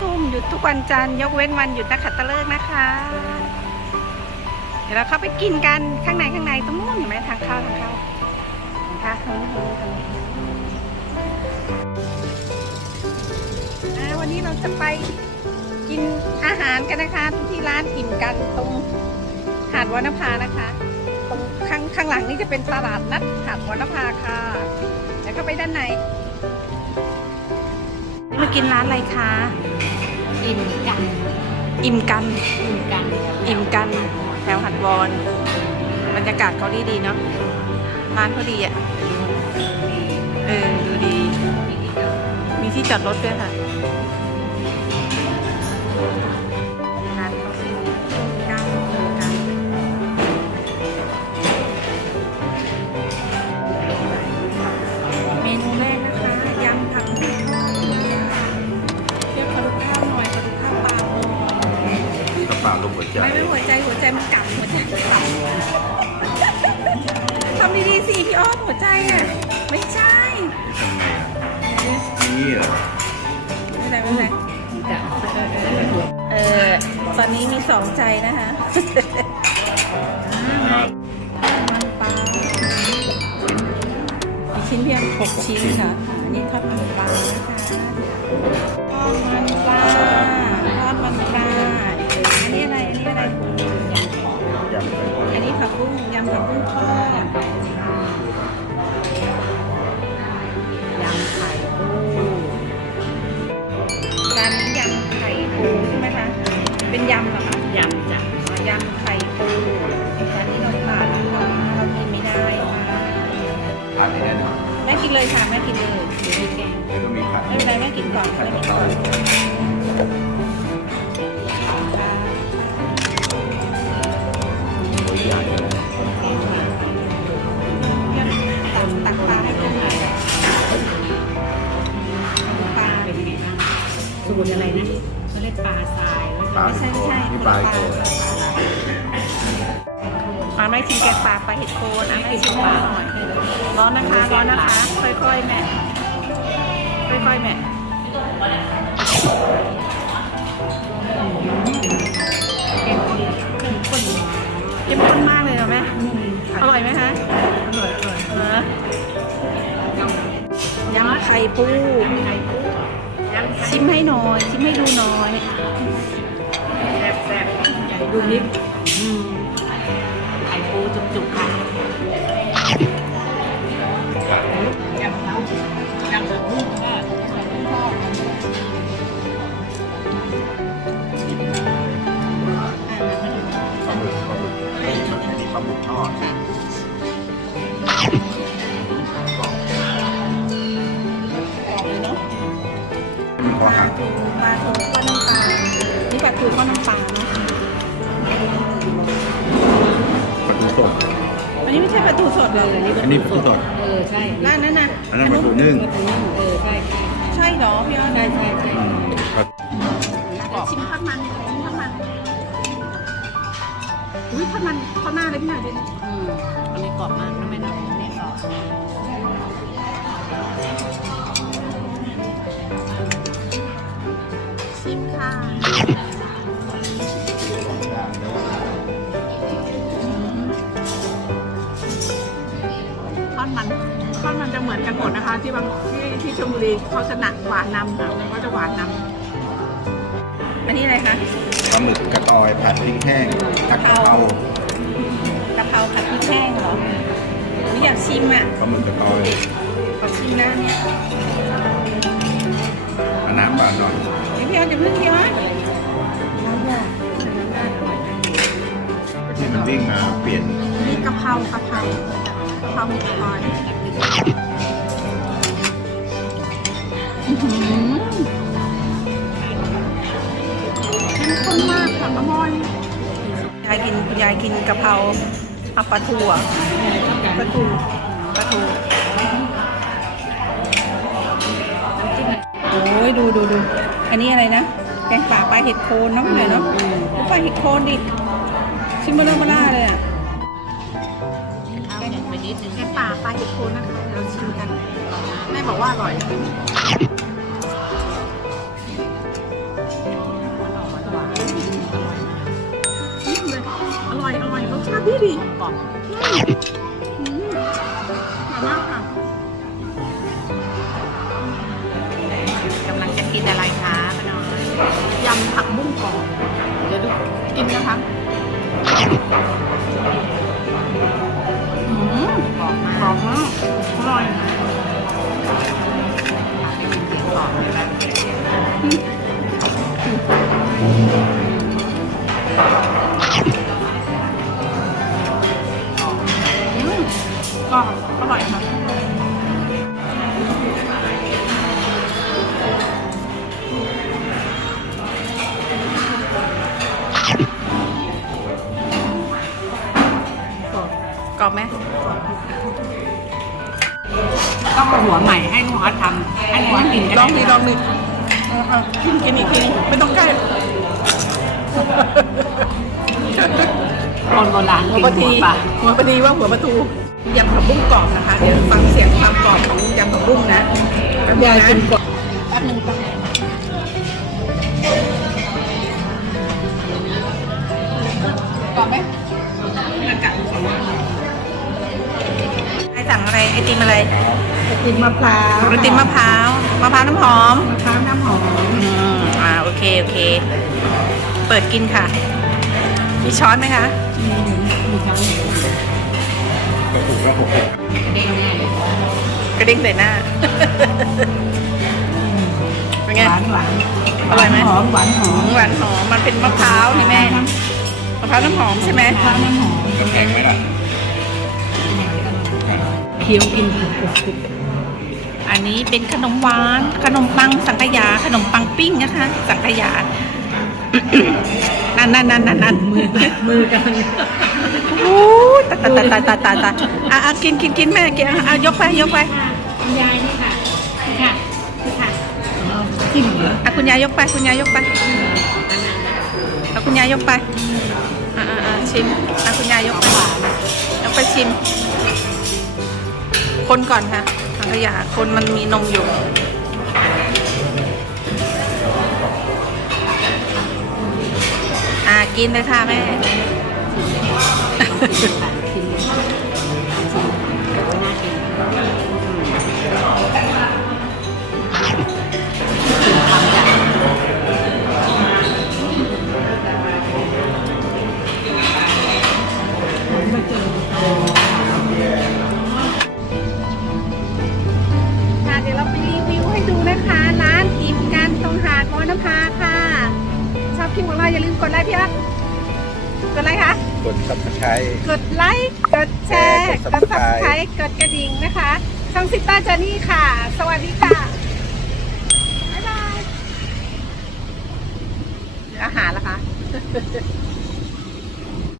ทุ่มหยุดทุกวันจันทร์ยกเว้นวันหยุดนักขัตฤกษ์นะคะ เดี๋ยวเราเข้าไปกินกันข้างในข้างในตรงนู้นเห็นไหมทางเข้าทางเข้าทางเข้าทางนู้นทางนู้วันนี้เราจะไปกินอาหารกันนะคะที่ร้านอิ่มกันตรงหาดวรรณภานะคะ ตรงข้างข้างหลังนี่จะเป็นตลาดนัดหาดวรรณภาค่ะเดี๋ยวเข้าไปด้านใน กินร้านอะไรคะ อิ่มกันอิ่มกัน อิ่มกันอิ่มกันแถวหัดวอนบรรยากาศเขาดีดีๆเนาะร้านเขาดีอะ เออ ดูดี มีที่จอดรถด้วยค่ะ ลงหัวใจ ไม่ไม่หัวใจหัวใจมันกลับหัวใจมันกลับทำดีๆสิพี่อ้อมหัวใจอะไม่ใช่ทำไงอะนี่เหรอไม่เป็นไรไม่เป็นไรจ้ะเออตอนนี้มีสองใจนะคะมันปลามีชิ้นเพียงหกชิ้นค่ะ อันนี้ทอดมันปลานะคะ เป็นยำเหรอคะยำจ้ะอ๋อยำไข่ปูร้านนี้เราขาดนะคะเรากินไม่ได้ค่ะผัดให้แน่นอนแม่กินเลยค่ะแม่กินเลยหรือมีแกงแล้วก็มีผัดไม่เป็นไรแม่กินก่อนแม่กินก่อนตัว ปลาไม่ใช่ไม่ใช่ที่ปลาเห็ดโคนอ่าไม่ชิมแกงปลาปลาเห็ดโคนอะแม่ชิมปลาหน่อยร้อนนะคะร้อนนะคะ ค่อยๆแม่ค่อยๆแม่ ดูนิดอืมไข่ปูจุกๆค่ะยำเขายำผักบุ้งก็ผักบุ้งทอดปลาหมึกปลาหมึกอันนี้ปลาหมึกทอดเลยเนาะมันก็หักปลาทูทอดน้ำปลานี่ปลาทูทอดน้ำปลานะปล ดเหรออันนี้ปลาทูสดเออใช่ร้านนั้นน่ะอันนั้นปลาทูนึ่งปลาทูนึ่งเออใช่ใช่ใช่เหรอพี่อ้อนใช่ใช่ใช่อืมปลาเดี๋ยวชิมทอดมันชิมทอดมันอุ้ยทอดมันทอดหน้าเลยพี่หน่อยดิอืมอันนี้กรอบมากนะแม่นะอันนี้กรอบชิมค่ะ อดมันทอดมันจะเหมือนกันหมดนะคะ ที่บางที่ที่ชลบุรีเขาจะหนักหวานนำค่ะแล้วก็จะหวานนำอันนี้อะไรคะปลาหมึกกระตอยผัดพริกแห้งผัดกะเพรากะเพราผัดพริกแห้งเหรอหนูอยากชิมอะปลาหมึกกระตอยขอชิมนะเนี่ยเอาน้ำบาดหน่อยเดี๋ยวพี่อ้อนจะพึ่งพี่อ้อนน้ำยาน้ำยาอร่อยนะก็ที่มันวิ่งมาเปลี่ยนนี่กะเพรากะเพรา กะเพราหมูทอดอื้อหือเข้มข้นมากค่ะอร่อยยายกินยายกินกะเพราเอาปลาทูอะปลาทูปลาทูโอ้ยดูดูดูอันนี้อะไรนะแกงป่าปลาเห็ดโคนน้ำหน่อยเนาะปลาเห็ดโคนดิ ชิมเบอร์เริ่มบอร์ล่าเลยอะ นิดนึงแค่ป่าปลาเห็ดโคนนะคะเดี๋ยวเราชิมกันแม่บอกว่าอร่อยอร่อยอร่อยรสชาติดีดีกรอบมากค่ะกำลังจะกินอะไรคะพน้อยยำผักบุ้งกรอบเดี๋ยวดูกินนะคะ กออสกินก็ลได้องดิลองดิเออเออกินอีกทีไม่ต้องใกล้คนโบราณหักิวนปลาหัทีวปลาหัวปลาทีว่าหัวปลาทูยำผักบุ้งกรอบนะคะ เดี๋ยวฟังเสียงความกรอบของยำผักบุ้งนะแป๊บนึงนะแป๊บนึงแป๊บนึงกรอบไหมไอสั่งอะไรไอติมอะไรไอ ติมมะพร้าวไอติมมะพร้าวมะพร้าวน้ำหอม มะพร้าวน้ำหอมอืมอ่าโอเคโอเค เปิดกินค่ะ มีช้อนไหมคะมีมีทั้งกระปุกละหกสิบเด้งแน่กระเด้งใส่หน้าเป็นไงหวานหวานอร่อยไหมหอมหวานหอมหวานหอมมันเป็นมะพร้าวนี่แม่มะพร้าวน้ำหอมใช่ไหมมะพร้าวน้ำหอมมันแพงไหมล่ะเคี้ยวกินกรุบกรุบกรุบ อันนี้เป็นขนมหวาน ขนมปังสังขยา ขนมปังปิ้งนะคะ สังขยา นั่นนั่นนั่นนั่นนั่นมือมือกันโอ้ยตายตายตายตายตายตายอะอะกินกินกินแม่กินอะอะยกไปยกไปคุณยายนี่ค่ะนี่ค่ะนี่ค่ะจิ้มเหรออะคุณยายยกไป คุณยายยกไปเอาคุณยายยกไปอะอะอะชิมอะคุณยายยกไปยกไปชิม คนก่อนค่ะังขยะคนมันมีนมอยู่อ่ากินเลยค่ะแม่ กดซับสไครต์กดไลค์กดแชร์กกดด Subscribe subscribe กดกระดิ่งนะคะช่องซิต้าจานี่ค่ะ สวัสดีค่ะ บ๊ายบายอาหารล่ะคะ